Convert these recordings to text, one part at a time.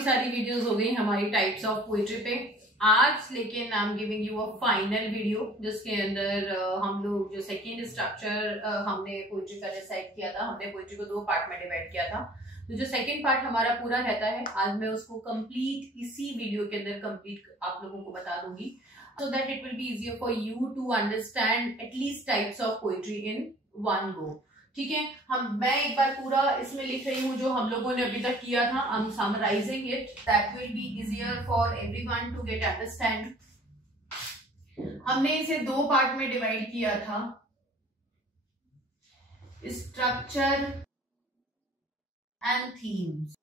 काफी सारी वीडियोस हो गई हमारी टाइप्स ऑफ पोइट्री पे। आज लेकिन I am giving you a final video जिसके अंदर हम लोग जो सेकेंड स्ट्रक्चर हमने पोइट्री का डिसाइड किया था, हमने पोइट्री को 2 पार्ट में डिवाइड किया था। तो जो सेकेंड पार्ट हमारा पूरा रहता है, आज मैं उसको कंप्लीट इसी वीडियो के अंदर कंप्लीट आप लोगों को बता दूंगी, so that it will be easier for you to understand at least types of poetry in one go। ठीक है, मैं एक बार पूरा इसमें लिख रही हूँ जो हम लोगों ने अभी तक किया था। I'm summarizing it, that will be easier for everyone to get understand। हमने इसे 2 पार्ट में डिवाइड किया था, structure and themes.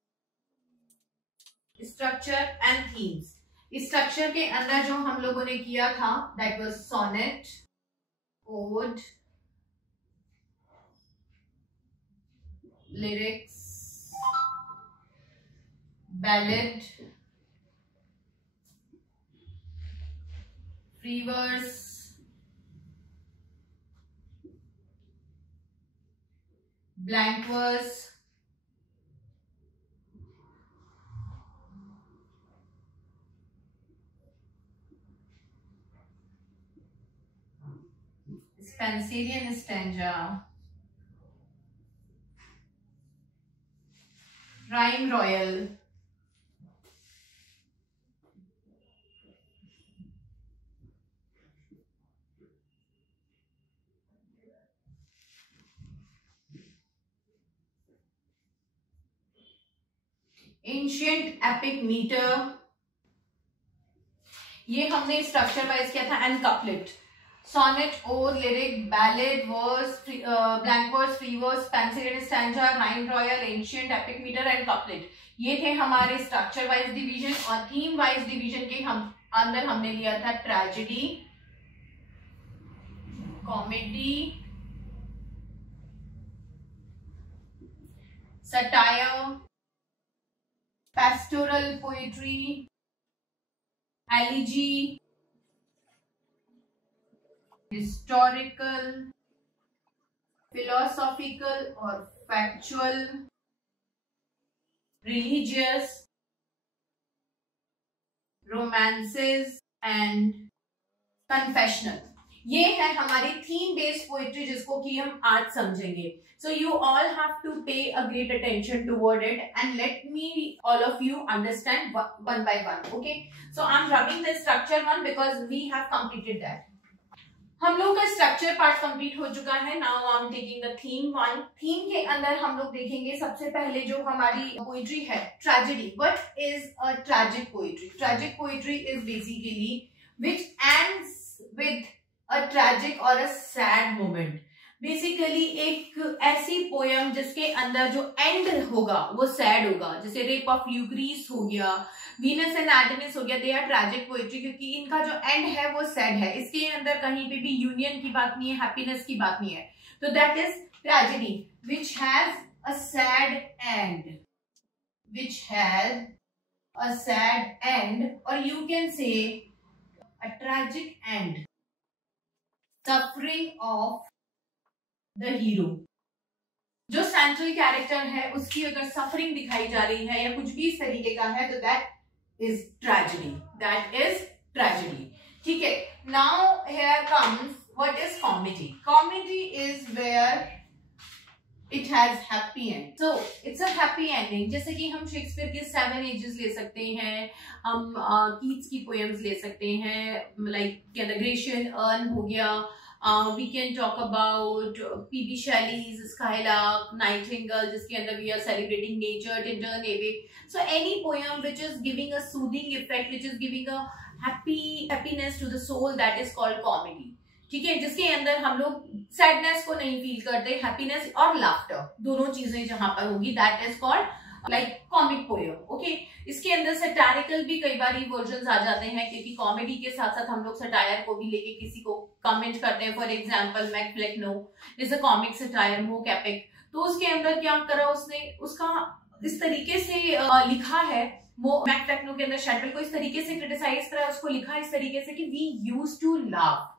Structure and themes, structure के अंदर जो हम लोगों ने किया था that was sonnet, ode, lyrics, ballad, free verse, blank verse, Spencerian stanza, rhyme royal, ancient epic meter, ये हमने स्ट्रक्चर वाइज किया था, and couplet, sonnet, ode, lyric, ballad, verse, blank verse, free verse, Spenserian stanza, rhyme royal, ancient epic metre and couplet. ये थे हमारे structure wise division. और theme wise division के अंदर हमने लिया था tragedy, comedy, satire, pastoral poetry, elegy, historical, philosophical और factual, religious, romances and confessional. ये है हमारी थीम बेस्ड पोएट्री जिसको कि हम आज समझेंगे। So you all have to pay a great attention toward it and let me all of you understand one by one. Okay, so I'm rubbing the structure one because we have completed that। हम लोग का structure part complete हो चुका है। Now I am taking the theme one. Theme के अंदर हम लोग देखेंगे सबसे पहले जो हमारी पोइट्री है, tragedy. What is a tragic poetry? Tragic poetry is basically which ends with a tragic और अ सैड मोमेंट। बेसिकली एक ऐसी पोयम जिसके अंदर जो एंड होगा वो सैड होगा, जैसे रेप ऑफ यूक्रीस हो गया, वीनस एंड एडोनिस हो गया। दे आर ट्रैजिक पोएट्री क्योंकि इनका जो एंड है वो सैड है। इसके अंदर कहीं पे भी यूनियन की बात नहीं है, हैप्पीनेस की बात नहीं है। तो that is tragedy which has a sad end, which has a sad end, और you can say a tragic end, suffering of the hero. जो सेंट्रल कैरेक्टर है उसकी अगर सफरिंग दिखाई जा रही है या कुछ भी इस तरीके का है तो that is tragedy, that is tragedy. ठीक है, now here comes what is comedy. Comedy is where it has happy end, so it's a happy ending. जैसे कि हम शेक्सपियर के 7 एजेस ले सकते हैं, हम कीट्स की पोएम्स ले सकते हैं, लाइक द ग्रेशियन अर्न हो गया। We can talk about P.B. Shelley's Skylark, Nightingale, जिसके अंदर we are celebrating nature, Tinternewey। So any poem which is giving a soothing effect, which is giving a happiness to the soul, that is called comedy। ठीक है, जिसके अंदर हम लोग sadness को नहीं फील करते, हैप्पीनेस और लाफ्टर दोनों चीजें जहां पर होगी, that is called like comic poem. Okay, इसके अंदर सटारिकल भी कई बार वर्जन आ जाते हैं क्योंकि कॉमेडी के साथ साथ हम लोग सटायर को भी लेके किसी को कमेंट करते हैं। For example Mac Flecknoe is a comic satire, mock epic. तो उसके अंदर क्या करा उसने, उसका इस तरीके से लिखा है, वो मैक फ्लेक्नो के अंदर शटल को इस तरीके से क्रिटिसाइज करा, उसको लिखा इस तरीके से कि we used to laugh,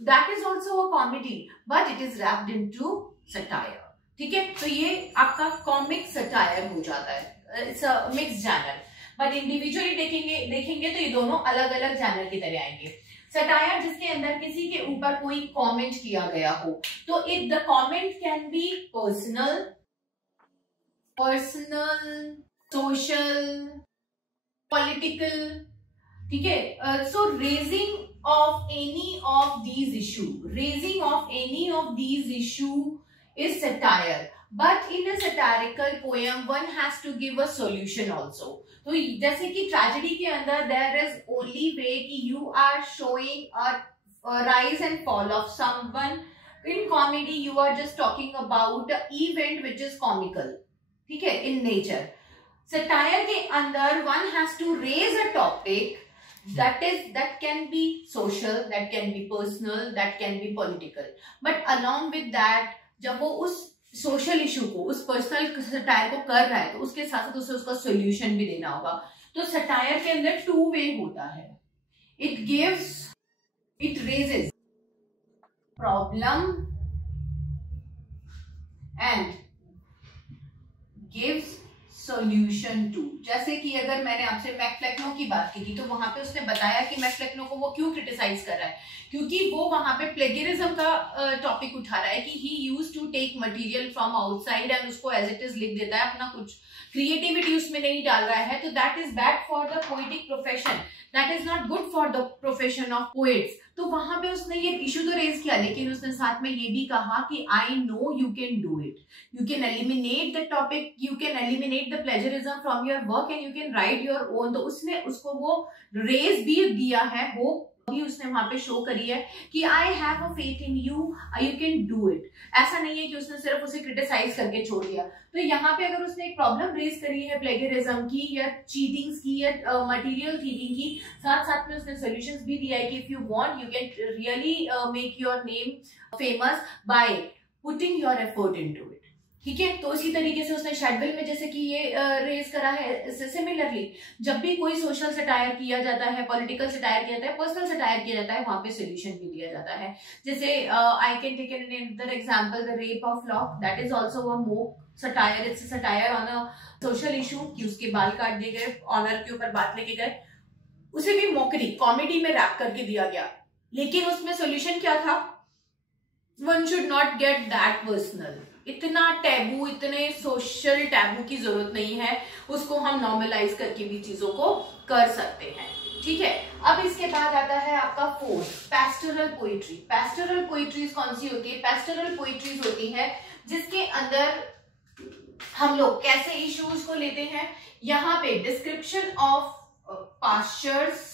that is also a comedy but it is wrapped into satire. ठीक है, तो ये आपका कॉमिक सटायर हो जाता है, it's a mix Jenner. But individually देखेंगे तो ये दोनों अलग अलग जैनर की तरह आएंगे। सटायर जिसके अंदर किसी के ऊपर कोई कमेंट किया गया हो, तो it the comment can be personal, social, political, ठीक है। सो raising of any of these issue is satire, but in a satirical poem one has to give a solution also. तो जैसे कि ट्रेजेडी के अंदर there is only way कि you are showing a rise and fall of someone. In comedy you are just talking about an event which is comical, ठीक है, in nature. Satire के अंदर one has to raise a topic that can be social, that can be personal, that can be political, but along with that जब वो उस social issue को, उस personal satire को कर रहा है, तो उसके साथ साथ उसे उसका सोल्यूशन भी देना होगा। तो सटायर के अंदर टू वे होता है, it raises problem and gives solution too. जैसे कि अगर मैंने आपसे मैकफ्लेक्नो की बात की थी, तो वहां पे उसने बताया कि मैकफ्लेक्नो को वो क्यों क्रिटिसाइज कर रहा है, क्योंकि वो वहां पे प्लेगरिज्म का टॉपिक उठा रहा है कि he used to take material from outside and उसको एज इट इज लिख देता है, अपना कुछ क्रिएटिविटी उसमें नहीं डाल रहा है। तो that is bad for the poetic profession, that is not good for the profession of poets. तो वहां पे उसने ये इशू तो रेज किया, लेकिन उसने साथ में ये भी कहा कि I know you can do it, you can eliminate the topic, you can eliminate the plagiarism from your work and you can write your own। तो उसने उसको वो रेज भी दिया है, वो भी उसने वहां पे शो करी है कि I have a faith in you, you can do it. ऐसा नहीं है कि उसने सिर्फ उसे क्रिटिसाइज करके छोड़ दिया। तो यहाँ पे अगर उसने एक प्रॉब्लम रेज करी है प्लेगरिज्म की या चीटिंग्स की या मटेरियल थीविंग की, साथ साथ में उसने सॉल्यूशंस भी दिया है कि if you want you can really make your name famous by putting your effort into it, ठीक है। तो इसी तरीके से उसने शेडविल में जैसे कि ये रेज करा है। सिमिलरली जब भी कोई सोशल सटायर किया जाता है, पॉलिटिकल सटायर किया जाता है, पर्सनल सटायर किया जाता है, वहां पे सोल्यूशन भी दिया जाता है। जैसे I can take another example, the rape of lock, that is also a mock satire, it's a satire on a social issue कि उसके बाल काट दिए गए, ऑनर के ऊपर बात लेके गए, उसे भी मॉकरी कॉमेडी में रैप करके दिया गया, लेकिन उसमें सोल्यूशन क्या था, one should not get that personal. इतना टैबू, इतने सोशल टैबू की जरूरत नहीं है, उसको हम नॉर्मलाइज करके भी चीजों को कर सकते हैं, ठीक है। अब इसके बाद आता है आपका fourth, pastoral poetry. Pastoral poetries कौन सी होती है? पेस्टोरल पोइट्रीज होती है जिसके अंदर हम लोग कैसे इश्यूज को लेते हैं, यहाँ पे डिस्क्रिप्शन ऑफ पास्चर्स,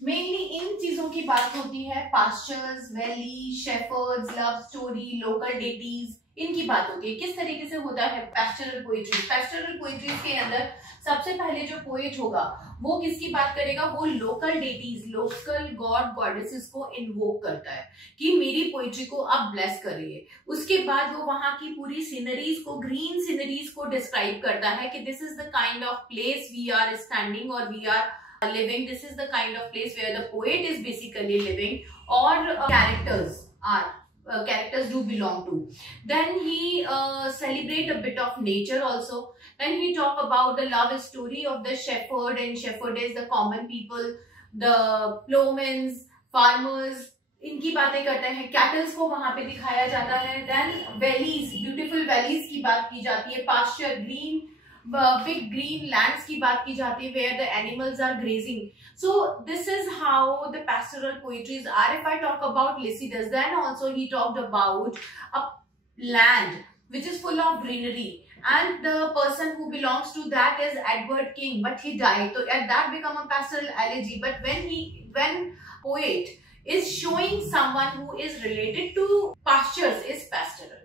मेनली इन चीजों की बात होती है, pastures, valley, shepherd's, love story, local deities, इनकी बात होती है। किस तरीके से होता है पेस्टोरल पोइट्री? पेस्टोरल पोइट्री के अंदर सबसे पहले जो पोएट होगा वो किसकी बात करेगा? वो local deities, local God goddesses को इन्वोक करता है कि मेरी पोइट्री को आप ब्लेस करिए। उसके बाद वो वहां की पूरी सीनरीज को, ग्रीन सीनरीज को डिस्क्राइब करता है कि this is the kind of place we are standing और we are living, this is the kind of place where the poet is basically living, or characters do belong to. Then he celebrate a bit of nature also. Then he talk about the love story of the shepherd and shepherdess, the common people, the plowmen, farmers, इनकी बातें करते हैं। Kettles को वहां पे दिखाया जाता है। देन वैलीज, ब्यूटीफुल वैलीज की बात की जाती है, pasture, green, big green lands की बात की जाती है where the animals are grazing. So this is how the pastoral poetries are. If I talk about Lycidas, then also he talked about a land which is full of greenery, and the person who belongs to that is Edward King, but he died, so that become a pastoral elegy. But when poet is showing someone who is related to pastures is pastoral.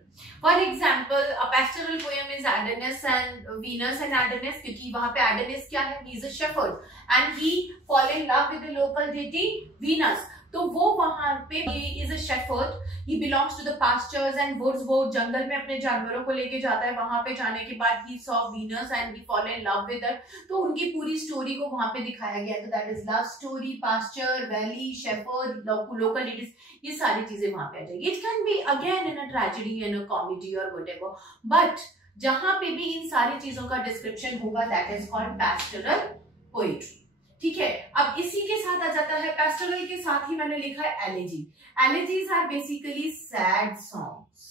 For example, a pastoral poem is Adonis and Venus and Adonis, क्योंकि वहां पे Adonis क्या है? He is a shepherd and he fall in love with the local deity Venus. तो वो वहां पे is a shepherd, he belongs to the pastures and woods, वो जंगल में अपने जानवरों को लेके जाता है। वहां पे जाने के बाद he saw Venus and he fall in love with her, तो उनकी पूरी स्टोरी को वहां पे दिखाया गया। तो that is love story, pasture, valley, shepherd, local ladies, ये सारी चीजें वहां पे आ जाएगी। It can be again in a tragedy, in a comedy और व्हाटएवर, बट जहां पे भी इन सारी चीजों का डिस्क्रिप्शन होगा that is called pastoral poetry. ठीक है, अब इसी के साथ आ जाता है, पैस्टोरल के साथ ही मैंने लिखा है elegy. Elegies are basically sad songs.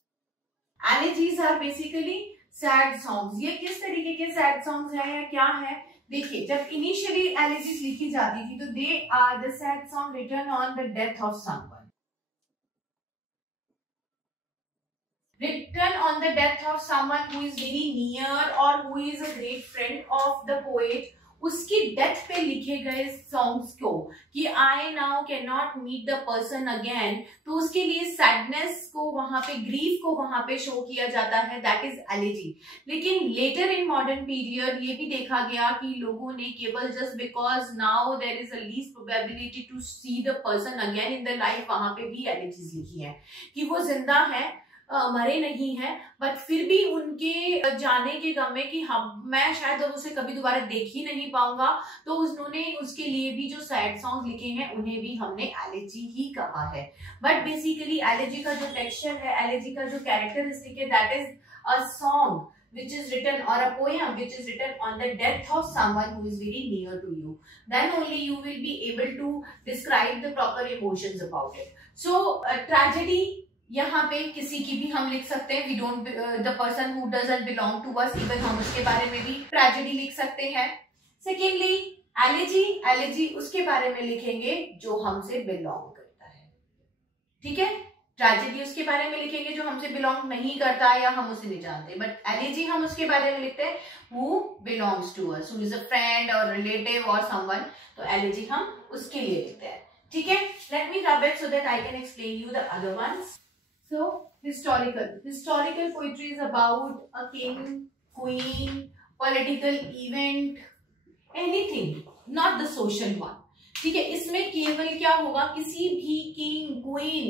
Elegies are basically sad songs. ये किस तरीके के सैड सॉन्ग्स हैं या क्या है? देखिए, जब इनिशियली एलेजीज लिखी जाती थी तो they are the sad song written on the death of someone, written on the death of someone who is very near or who is a great friend of the poet, उसकी death पे लिखे गए songs को कि I now can not meet the person again, तो उसके लिए sadness को वहां पे, ग्रीफ को वहां पे शो किया जाता है, दैट इज एलेजी। लेकिन लेटर इन मॉडर्न पीरियड ये भी देखा गया कि लोगों ने केवल just because now there is a least probability to see the person again in the life, वहां पे भी एलेजीज लिखी है कि वो जिंदा है, मरे नहीं है, बट फिर भी उनके जाने के गम में कि हम, मैं शायद उसे कभी दोबारा देख ही नहीं पाऊंगा, तो उन्होंने उसके लिए भी जो सैड सॉन्ग लिखे हैं उन्हें भी हमने एलेजी ही कहा है। बट बेसिकली एलेजी का जो टेक्सचर है, एलेजी का जो कैरेक्टरिस्टिक है, that is a song which is written or a poem which is written on the death of someone who is very near to you, then only you will be able to describe the proper emotions about it. So tragedy यहाँ पे किसी की भी हम लिख सकते हैं, we don't, the person who doesn't belong to us, even हम उसके बारे में भी ट्रेजेडी लिख सकते हैं। सेकेंडली एलेजी, एलेजी उसके बारे में लिखेंगे जो हमसे बिलोंग करता है। ठीक है, ट्रेजेडी उसके बारे में लिखेंगे जो हमसे बिलोंग नहीं करता है या हम उसे नहीं जानते, बट एलेजी हम उसके बारे में लिखते हैं who belongs to us, who is a friend और रिलेटिव और समवन, तो एलेजी हम उसके लिए लिखते हैं। ठीक है, let me rub it so that I can explain you the other ones. So historical poetry is about a king, queen, political event, anything, not the social one. ठीक है, इसमें केवल क्या होगा, किसी भी किंग, क्वीन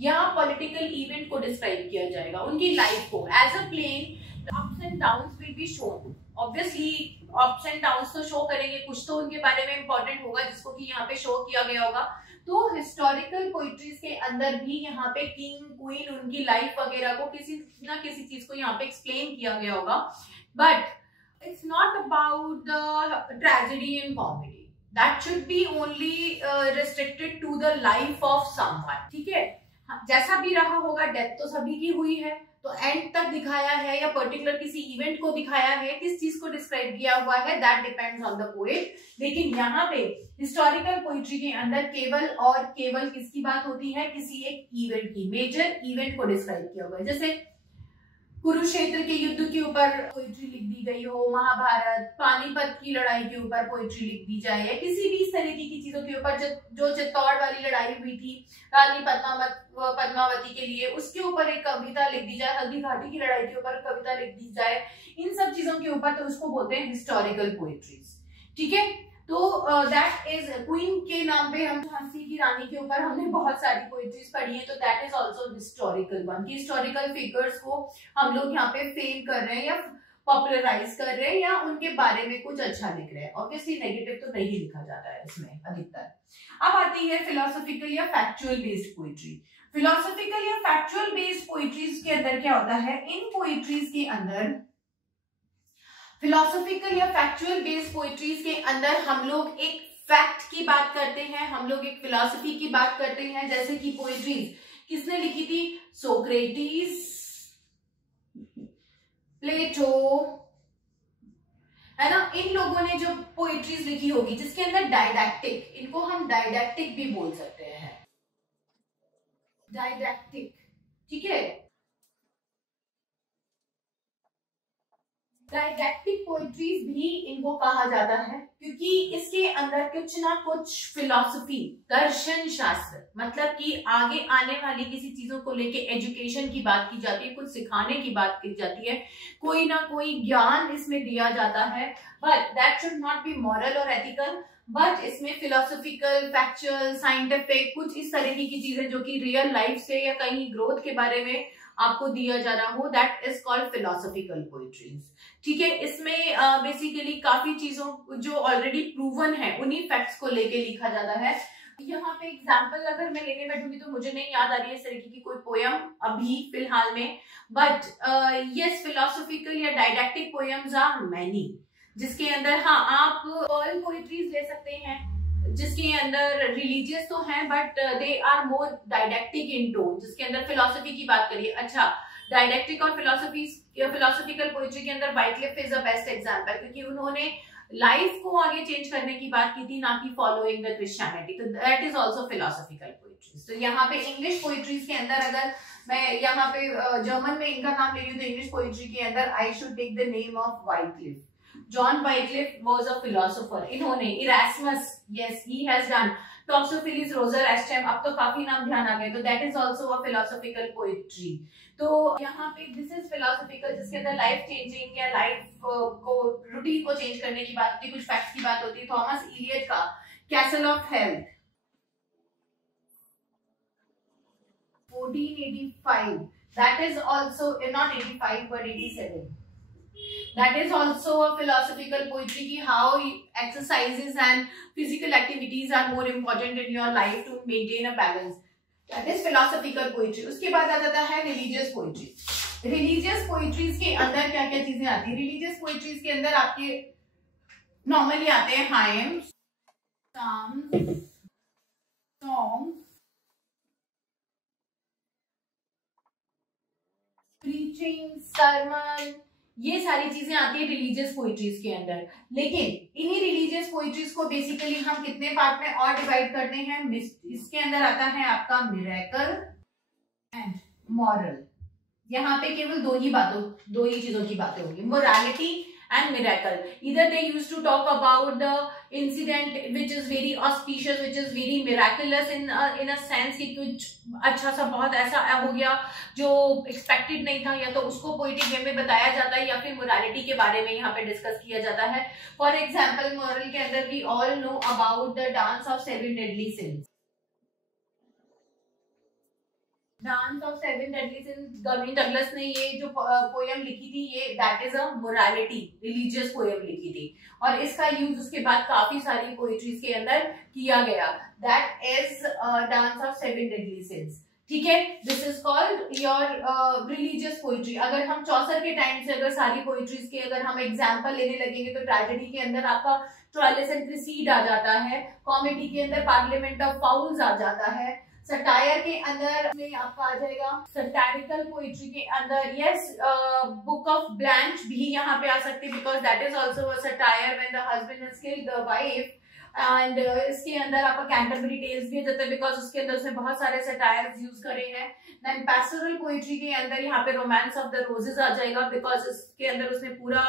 या पॉलिटिकल इवेंट को डिस्क्राइब किया जाएगा, उनकी लाइफ को as a plain. Ups and downs will be shown, obviously ups and downs तो शो करेंगे, कुछ तो उनके बारे में इंपॉर्टेंट होगा जिसको कि यहाँ पे शो किया गया होगा। तो हिस्टोरिकल पोइट्रीज के अंदर भी यहाँ पे किंग, क्वीन, उनकी लाइफ वगैरह को किसी ना किसी चीज को यहाँ पे एक्सप्लेन किया गया होगा, but it's not about the tragedy and comedy, that should be only restricted to the life of someone. ठीक है, जैसा भी रहा होगा, डेथ तो सभी की हुई है, तो एंड तक दिखाया है या पर्टिकुलर किसी इवेंट को दिखाया है, किस चीज को डिस्क्राइब किया हुआ है, that depends on the poet. लेकिन यहाँ पे हिस्टोरिकल पोइट्री के अंदर केवल और केवल किसकी बात होती है, किसी एक इवेंट की, मेजर इवेंट को डिस्क्राइब किया हुआ है। जैसे कुरुक्षेत्र के युद्ध के ऊपर पोइट्री लिख दी गई हो, महाभारत, पानीपत की लड़ाई के ऊपर पोइट्री लिख दी जाए, या किसी भी इस तरीके की चीजों के ऊपर, जो चित्तौड़ वाली लड़ाई हुई थी रानी पद्मावती के लिए, उसके ऊपर एक कविता लिख दी जाए, हल्दी घाटी की लड़ाई के ऊपर कविता लिख दी जाए, इन सब चीजों के ऊपर, तो उसको बोलते हैं हिस्टोरिकल पोइट्रीज। ठीक है, तो दैट इज क्वीन के नाम पे, हम झांसी की रानी के ऊपर हमने बहुत सारी पोइट्रीज पढ़ी है, तो that is also historical one, कि हिस्टोरिकल फिगर्स को हम लोग यहाँ पे फेम कर रहे हैं या पॉपुलराइज कर रहे हैं या उनके बारे में कुछ अच्छा लिख रहे हैं। ऑब्वियसली नेगेटिव तो नहीं लिखा जाता है इसमें अधिकतर। अब आती है फिलोसॉफिकल या फैक्चुअल बेस्ड पोइट्री। फिलोसॉफिकल या फैक्चुअल बेस्ड पोइट्रीज के अंदर क्या होता है, इन पोइट्रीज के अंदर, फिलोसॉफिकल या फैक्चुअल बेस्ड पोइट्रीज के अंदर हम लोग एक फैक्ट की बात करते हैं, हम लोग एक फिलॉसफी की बात करते हैं। जैसे कि पोइट्रीज किसने लिखी थी, सोक्रेटिस, प्लेटो, है ना, इन लोगों ने जो पोइट्रीज लिखी होगी जिसके अंदर डायडैक्टिक, इनको हम डायडैक्टिक भी बोल सकते हैं, डायडैक्टिक। ठीक है, डायडैक्टिक पोइट्रीज भी इनको कहा जाता है, क्योंकि इसके अंदर कुछ ना कुछ फिलॉसफी, दर्शन शास्त्र, मतलब कि आगे आने वाली किसी चीजों को लेके एजुकेशन की बात की जाती है, कुछ सिखाने की बात की जाती है, कोई ना कोई ज्ञान इसमें दिया जाता है, but that should not be moral और एथिकल, बट इसमें फिलोसॉफिकल, फैक्चुअल, साइंटिफिक कुछ इस तरीके की चीजें जो कि रियल लाइफ से या कहीं ग्रोथ के बारे में आपको दिया जा रहा हो, that is called philosophical poetries. ठीक है, इसमें बेसिकली काफी चीजों जो ऑलरेडी प्रूवन है उन्हीं फैक्ट्स को लेके लिखा जाता है। यहाँ पे एग्जाम्पल अगर मैं लेने बैठूंगी तो मुझे नहीं याद आ रही है इस तरीके की कोई पोयम अभी फिलहाल में, बट यस फिलोसॉफिकल या डायडैक्टिक पोयम्स आर मैनी, जिसके अंदर हाँ आप पर्ल पोइट्रीज ले सकते हैं जिसके अंदर रिलीजियस तो हैं but they are more didactic in tone, जिसके अंदर फिलोसफी की बात करिए। अच्छा, डायडैक्टिक और फिलोसॉफिकल पोइट्री के अंदर वाइटक्लिफ इज द बेस्ट एग्जांपल, क्योंकि उन्होंने लाइफ को आगे चेंज करने की बात की थी, ना कि फॉलोइंग द क्रिश्चियनिटी, तो that is also philosophical poetries. तो यहाँ पे इंग्लिश पोइट्रीज के अंदर अगर मैं यहाँ पे जर्मन में इनका नाम ले रही हूँ तो इंग्लिश पोइट्री के अंदर I should take the name of Wycliffe. John Wycliffe was a philosopher. इन्होंने Erasmus, yes he has done Toxophilus Roger Ascham, अब तो काफी नाम ध्यान आ गए, तो that is also a philosophical poetry. तो यहाँ पे दिस इज फिलोसॉफिकल, जिसके अंदर लाइफ चेंजिंग या लाइफ को रूटीन को चेंज करने की बात होती है, कुछ फैक्ट्स की बात होती है। थॉमस इलियट का castle of health 1485, that is also not 85 but 87, that is also a philosophical poetry ki how exercises and physical activities are more important in your life to maintain a balance, that is philosophical poetry। उसके बाद आ जाता है religious poetry। religious poetries के अंदर क्या क्या चीजें आती है? religious poetries के अंदर आपके नॉर्मली आते हैं hymns, psalms, songs, preaching, sermon, ये सारी चीजें आती है रिलीजियस पोइट्रीज के अंदर। लेकिन इन्हीं रिलीजियस पोइट्रीज को बेसिकली हम कितने पार्ट में और डिवाइड करते हैं? इसके अंदर आता है आपका मिरेकल एंड मॉरल। यहाँ पे केवल दो ही चीजों की बातें होंगी, morality and miracle. Either they used to talk about the incident which is very auspicious, which is very miraculous in a sense कि कुछ अच्छा सा बहुत ऐसा हो गया जो expected नहीं था, या तो उसको poetic way में बताया जाता है या फिर morality के बारे में यहाँ पे डिस्कस किया जाता है। For example, moral के अंदर we all know about the dance of 7 deadly sins। Dance of 7 deadly since, governing Douglas ने ये जो पोयम लिखी थी, ये that is a morality religious poem लिखी थी, और इसका यूज उसके बाद काफी सारी पोइट्रीज के अंदर किया गया, that is dance of 7 deadly since. ठीक है, this is called your religious poetry. अगर हम चौसर के टाइम से अगर सारी पोइट्रीज के अगर हम एग्जाम्पल लेने लगेंगे तो ट्रेजेडी के अंदर आपका ट्रायलेस एंड क्रिसीड आ जाता है, कॉमेडी के अंदर पार्लियामेंट ऑफ फाउल्स आ जाता है, सटायर के अंदर में आपका आ जाएगा, सटारिकल पोइट्री के अंदर यस बुक ऑफ ब्लैंच भी यहाँ पे आ सकती है, because that is also a satire when the husband has killed the wife, and इसके अंदर आपका कैंटरबरी टेल्स भी आ जाता है बिकॉज उसके अंदर उसने बहुत सारे सटायर्स यूज करे हैं। देन पैस्टोरल पोइट्री के अंदर यहाँ पे रोमांस ऑफ द रोजेस आ जाएगा, बिकॉज इसके अंदर उसने पूरा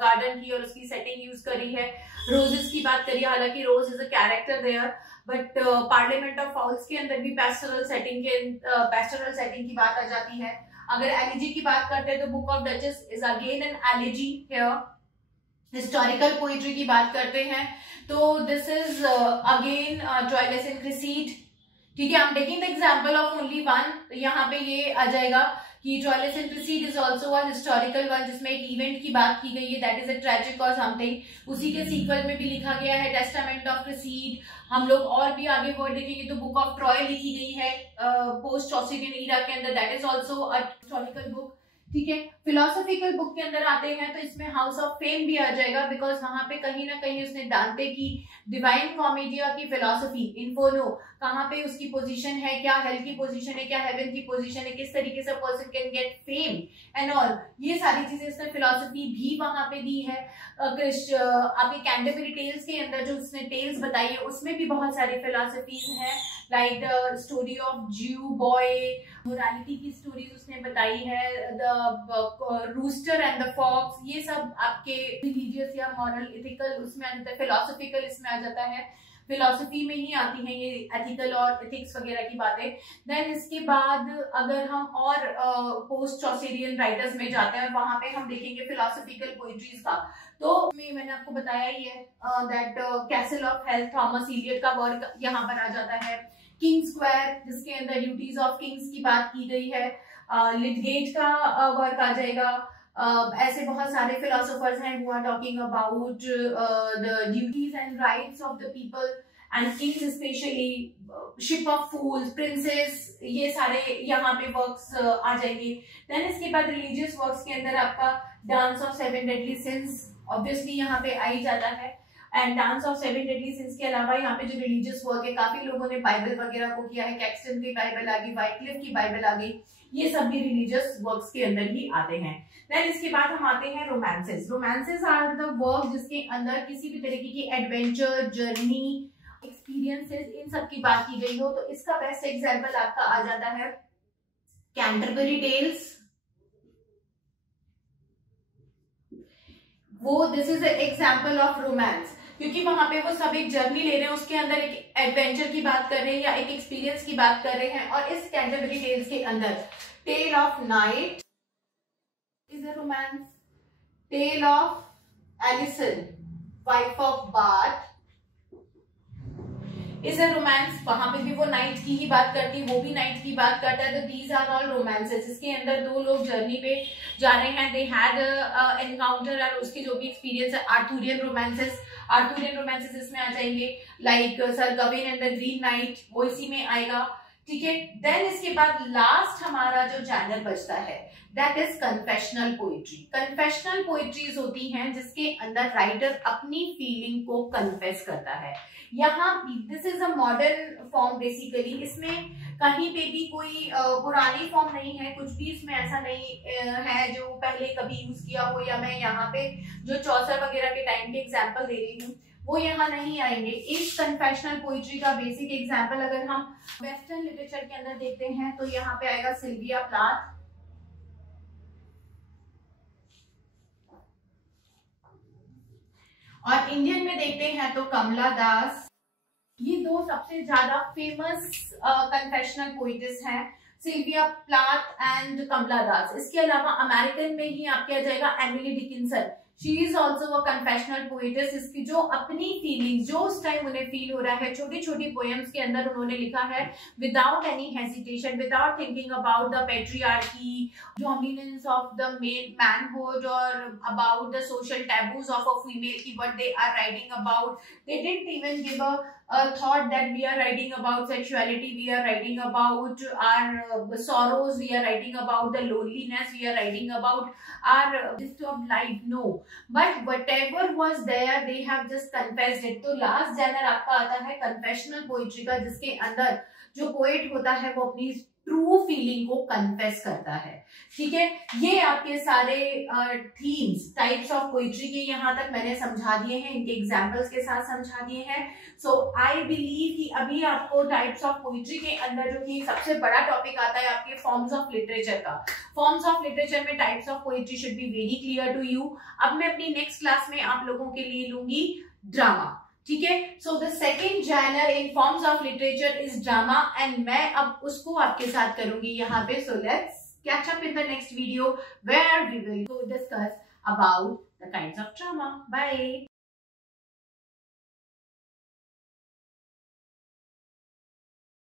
गार्डन की और उसकी सेटिंग यूज करी है, रोजेस की बात करिए, हालांकि rose is a character there, but parliament of fowls के अंदर भी पैस्टोरल सेटिंग की बात आ जाती है। अगर एलिजी की बात करते हैं तो book of Duchess is again an elegy here. Historical poetry की बात करते हैं तो this is again Troilus and Criseyde. ठीक है, I am taking the example of only one, तो यहाँ पे ये आ जाएगा कि Troilus and Criseyde is also a historical one, जिसमें एक इवेंट की बात की गई है, दैट इज अ ट्रेजिक और समथिंग। उसी के सीक्वल में भी लिखा गया है टेस्टामेंट ऑफ क्रिसीड। हम लोग और भी आगे वर्ड देखेंगे तो बुक ऑफ ट्रॉय लिखी गई है पोस्ट ऑस्ट्रेलियन ईरा के अंदर, that is also a historical book. ठीक है, फिलोसॉफिकल बुक के अंदर आते हैं तो इसमें हाउस ऑफ फेम भी आ जाएगा, बिकॉज वहां पे कहीं ना कहीं उसने डांटे की डिवाइन कॉमेडिया की फिलोसफी इन्फोनो, कहाँ पे उसकी पोजीशन है, क्या हेल की पोजीशन है, क्या हेवन की पोजीशन है, किस तरीके से person can get fame and all, ये सारी चीजें इसने फिलोसफी भी वहां पे दी है। आपके कैंटरबरी टेल्स के अंदर जो उसने टेल्स बताई है उसमें भी बहुत सारी फिलोसफीज हैं, like the story of Jew boy, morality की स्टोरीज उसने बताई है, the rooster and the fox, ये सब आपके रिलीजियस या मॉरल इथिकल उसमें आ जाता है, फिलोसफिकल इसमें आ जाता है। फिलोसफी में ही आती हैं ये एथिकल और एथिक्स वगैरह की बातें। देन इसके बाद अगर हम और पोस्ट चौसेरियन राइटर्स में जाते हैं और वहां पे हम देखेंगे फिलोसफिकल पोइट्रीज का, तो मैंने आपको बताया ही है that castle of health, Thomas Elyot का वर्क यहाँ पर आ जाता है। किंग स्क्वायर जिसके अंदर ड्यूटीज ऑफ किंग्स की बात की गई है, लिटगेट का वर्क आ जाएगा। ऐसे बहुत सारे फिलोसोफर्स हैं who are talking about the duties and rights of the people and kings especially, ship of fools, princess, ये सारे यहाँ पे वर्क्स आ जाएंगे। देन इसके बाद रिलीजियस वर्क्स के अंदर आपका dance of seven deadly since obviously यहाँ पे आ ही जाता है। And dance of seven deadly since के अलावा यहाँ पे जो रिलीजियस वर्क है, काफी लोगों ने बाइबल वगैरह को किया है, कैक्सटन की बाइबल आ गई, वाइटक्लिफ की बाइबल आ गई, ये सब भी रिलीजियस वर्क्स के अंदर ही आते हैं। देन इसके बाद हम आते हैं romances. Romances are the work जिसके अंदर किसी भी तरीके की एडवेंचर, जर्नी, एक्सपीरियंसेस, इन सब की बात की गई हो। तो इसका बेस्ट एग्जांपल आपका आ जाता है कैंटरबरी टेल्स। वो this is example of romance, क्योंकि वहां पे वो सब एक जर्नी ले रहे हैं, उसके अंदर एक एडवेंचर की बात कर रहे हैं या एक एक्सपीरियंस की बात कर रहे हैं। और इस कैंटरबरी टेल्स के अंदर tale of knight is a romance, tale of Alison wife of Bath is a romance, वहां पे भी वो नाइट की ही बात करती है, वो भी नाइट की बात करता है। तो दीज आर ऑल रोमांसेस। इसके अंदर दो लोग जर्नी पे जा रहे हैं, दे हैड एनकाउंटर और उसके जो भी एक्सपीरियंस है। आर्थुरियन रोमांसेस, आर्थुरियन रोमांसेस इसमें आ जाएंगे, like Sir Gawain and the Green Knight, वो इसी में आएगा, ठीक है। देन इसके बाद लास्ट हमारा जो जर्नल बचता है that is confessional poetry. Confessional poetries होती हैं जिसके अंदर राइटर अपनी फीलिंग को कन्फेस करता है। यहाँ this is a modern form basically, इसमें कहीं पे भी कोई पुरानी फॉर्म नहीं है, कुछ भी इसमें ऐसा नहीं है जो पहले कभी यूज किया हो, या मैं यहाँ पे जो चौसर वगैरह के टाइम के एग्जाम्पल दे रही हूँ वो यहाँ नहीं आएंगे। इस कन्फेशनल पोइट्री का बेसिक एग्जाम्पल अगर हम वेस्टर्न लिटरेचर के अंदर देखते हैं तो यहाँ पे आएगा सिल्विया प्लाथ, और इंडियन में देखते हैं तो कमला दास। ये दो सबसे ज्यादा फेमस कन्फेशनल पोइट्स हैं, सिल्विया प्लाथ एंड कमला दास। इसके अलावा अमेरिकन में ही आपके आ जाएगा Emily Dickinson. She is also a confessional poets. इसकी जो अपनी फीलिंग्स, जो उस टाइम उन्हें फील हो रहा है, छोटी छोटी पोएम्स के अंदर उन्होंने लिखा है without any hesitation, without thinking about the patriarchy, dominance of the male manhood, और about the social taboos of a female की what they are writing about. They didn't even give a thought that we are writing about sexuality, we are writing about our sorrows, we are writing about the loneliness, we are writing about our gist of life, no, but whatever was there they have just confessed it। तो last जनर आपका आता है confessional poetry का, जिसके अंदर जो poet होता है वो अपनी ट्रू फीलिंग को कन्फेस करता है, ठीक है। ये आपके सारे थीम्स, टाइप्स ऑफ पोइट्री के यहाँ तक मैंने समझा दिए हैं, इनके एग्जांपल्स के साथ समझा दिए हैं। सो आई बिलीव कि अभी आपको टाइप्स ऑफ पोइट्री के अंदर जो कि सबसे बड़ा टॉपिक आता है आपके फॉर्म्स ऑफ लिटरेचर का, फॉर्म्स ऑफ लिटरेचर में types of poetry should be very clear to you. अब मैं अपनी नेक्स्ट क्लास में आप लोगों के लिए लूंगी ड्रामा, ठीक है। So the second journal in forms of literature is drama, and मैं अब उसको आपके साथ करूंगी यहाँ पे। So let's catch up in the next video where we will go discuss about the kinds of drama. Bye.